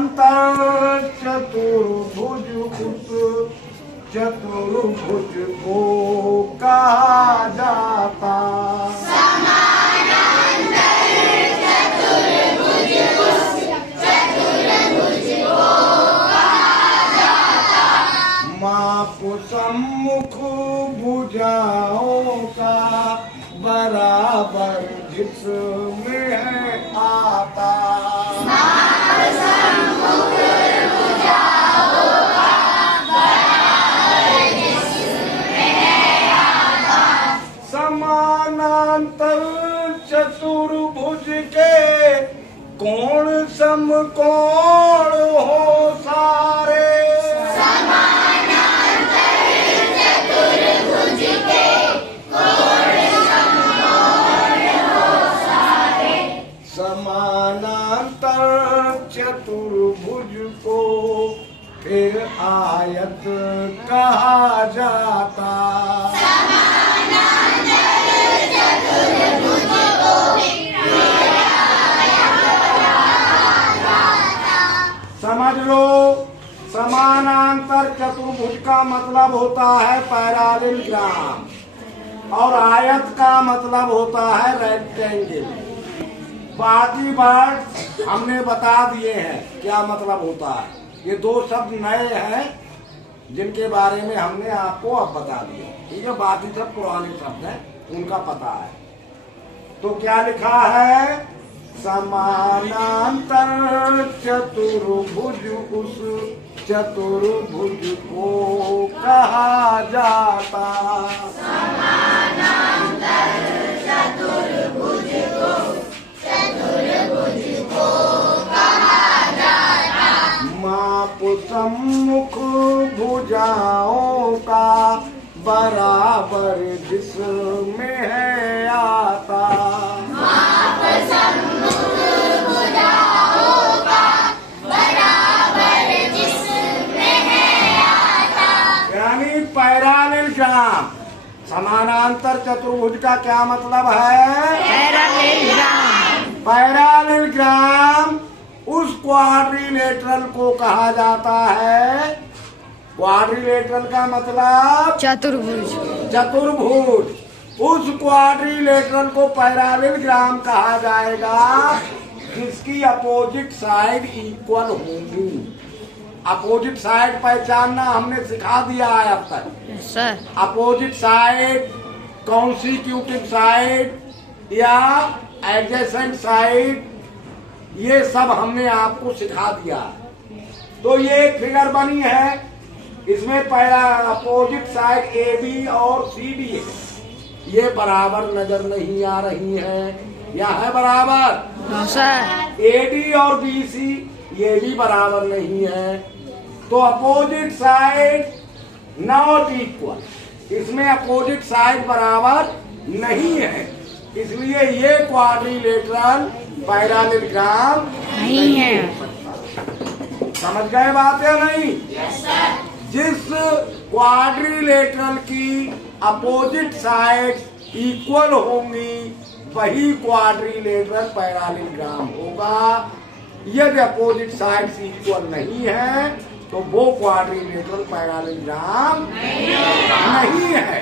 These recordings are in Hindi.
समानांतर चतुर्भुज उस चतुर्भुज को कहा जाता। माप सम्मुख भुजाओं का बराबर जिसमें है आता। समानांतर चतुर्भुज के कोण समकोण हो सारे। समानांतर चतुर्भुज को फिर आयत कहा जाता। समझ लो, समानांतर चतुर्भुज का मतलब होता है पैरालेलोग्राम और आयत का मतलब होता है रेक्टेंगल। बाकी वर्ड हमने बता दिए हैं क्या मतलब होता है। ये दो शब्द नए हैं जिनके बारे में हमने आपको अब बता दिए, ठीक है। बाकी सब पुराने शब्द हैं, उनका पता है। तो क्या लिखा है? समानांतर चतुर्भुज उस चतुर्भुज को कहा जाता। समानांतर चतुर्भुज को चतुर्भुज को कहा जाता। माप सम्मुख भुजाओं का बराबर जिसमें है आता। माप सम्मुख भुजाओं का बराबर जिसमें है आता। यानी पैरालेलोग्राम। समानांतर चतुर्भुज का क्या मतलब है? पैरालेलोग्राम उस क्वाड्रिलेटरल को कहा जाता है। क्वाड्रिलेटरल का मतलब चतुर्भुज। चतुर्भुज। उस क्वाड्रिलेटरल को पैरालेलोग्राम कहा जाएगा जिसकी अपोजिट साइड इक्वल होगी। अपोजिट साइड पहचानना हमने सिखा दिया है अब तक। Sir opposite side, consecutive side या एडजेसेंट साइड, ये सब हमने आपको सिखा दिया है। तो ये एक फिगर बनी है, इसमें पहला अपोजिट साइड ए बी और सी डी है। ये बराबर नजर नहीं आ रही है, या है बराबर? हाँ सर। ए डी और बी सी ये भी बराबर नहीं है। तो अपोजिट साइड नॉट इक्वल, इसमें अपोजिट साइड बराबर नहीं है, इसलिए ये क्वाड्रिलेटरल पैरालेलोग्राम नहीं है। समझ गए बात या नहीं? जिस क्वाड्रिलेटरल की अपोजिट साइड इक्वल होंगी वही क्वाड्रिलेटरल पैरालेलोग्राम होगा। यदि अपोजिट साइड्स इक्वल नहीं है तो वो क्वाड्रिलेटरल पैरालेलोग्राम नहीं है।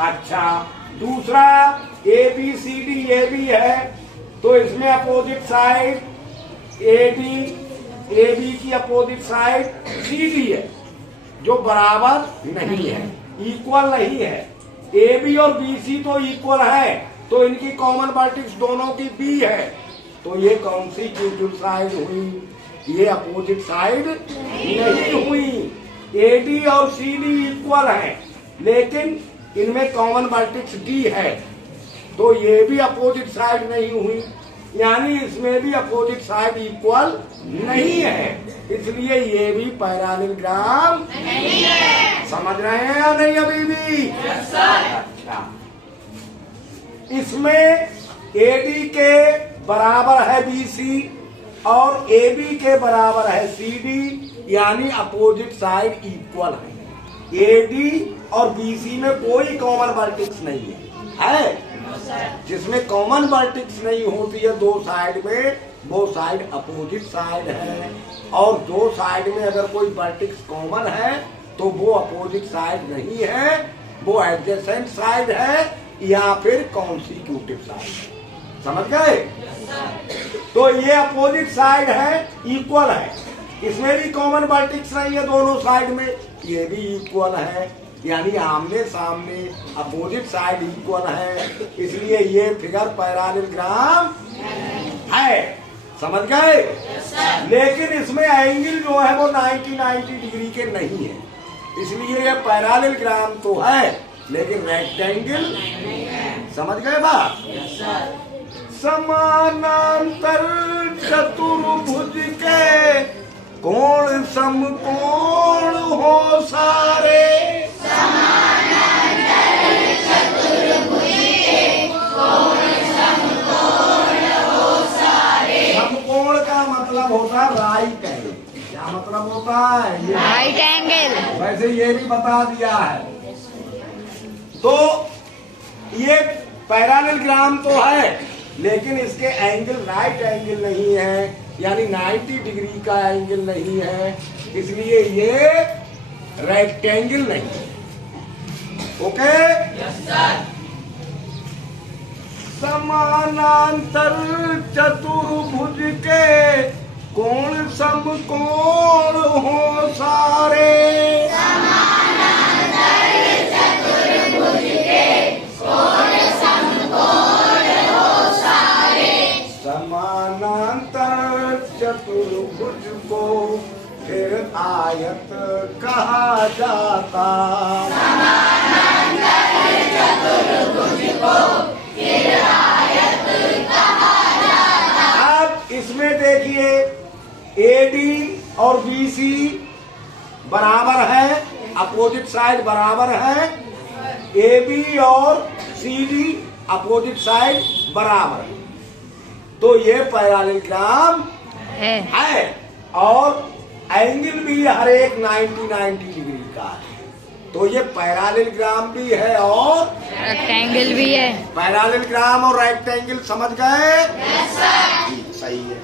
अच्छा, दूसरा ए बी सी डी ये भी है, तो इसमें अपोजिट साइड ए बी की अपोजिट साइड सी डी है, जो बराबर नहीं है, इक्वल नहीं है। ए बी और बी सी तो इक्वल है, तो इनकी कॉमन वर्टेक्स दोनों की बी है, तो ये कौन सी इक्वल साइड हुई? ये अपोजिट साइड नहीं हुई। ए डी और सी डी इक्वल है, लेकिन इनमें कॉमन वर्टेक्स डी है, तो ये भी अपोजिट साइड नहीं हुई, यानी इसमें भी अपोजिट साइड इक्वल नहीं है, इसलिए ये भी पैरालेलोग्राम नहीं है। समझ रहे हैं या नहीं अभी भी? अच्छा, इसमें एडी के बराबर है बीसी और AB के बराबर है CD, यानी अपोजिट साइड इक्वल है। AD और BC में कोई कॉमन वर्टेक्स नहीं है, जिसमें कॉमन वर्टेक्स नहीं होती है दो साइड में वो साइड अपोजिट साइड है, और दो साइड में अगर कोई वर्टेक्स कॉमन है तो वो अपोजिट साइड नहीं है, वो एडजेसेंट साइड है या फिर कॉन्सिक्यूटिव साइड है। समझ गए? तो ये अपोजिट साइड है, इक्वल है, इसमें भी कॉमन वर्टेक्स नहीं है दोनों साइड में, ये भी इक्वल है, यानी आमने सामने अपोजिट साइड इक्वल है, इसलिए ये फिगर पैरेललोग्राम है। समझ गए? लेकिन इसमें एंगल जो है वो 90 डिग्री के नहीं है, इसलिए ये पैरेललोग्राम तो है लेकिन रेक्टेंगल। समझ गए बात? समानांतर चतुर्भुज के कोण समकोण हो सारे। समकोण का मतलब होता है राइट एंगल। क्या मतलब होता है? Right angle. वैसे ये भी बता दिया है। तो ये पैरेललोग्राम तो है लेकिन इसके एंगल राइट एंगल नहीं है, यानी 90 डिग्री का एंगल नहीं है, इसलिए ये रेक्टेंगल नहीं है। ओके? समानांतर चतुर्भुज के कोण समकोण हो सारे। समानांतर चतुर्भुज को फिर आयत कहा जाता। समानांतर चतुर्भुज को फिर आयत कहा जाता। अब इसमें देखिए एडी और बीसी बराबर है, अपोजिट साइड बराबर है, एबी और सीडी अपोजिट साइड बराबर है, तो ये पैरेललोग्राम है और एंगल भी हर एक 90 डिग्री का है, तो ये पैरेललोग्राम भी है और रेक्टेंगल भी है। पैरेललोग्राम और रेक्टेंगल। समझ गए? Yes sir. सही है।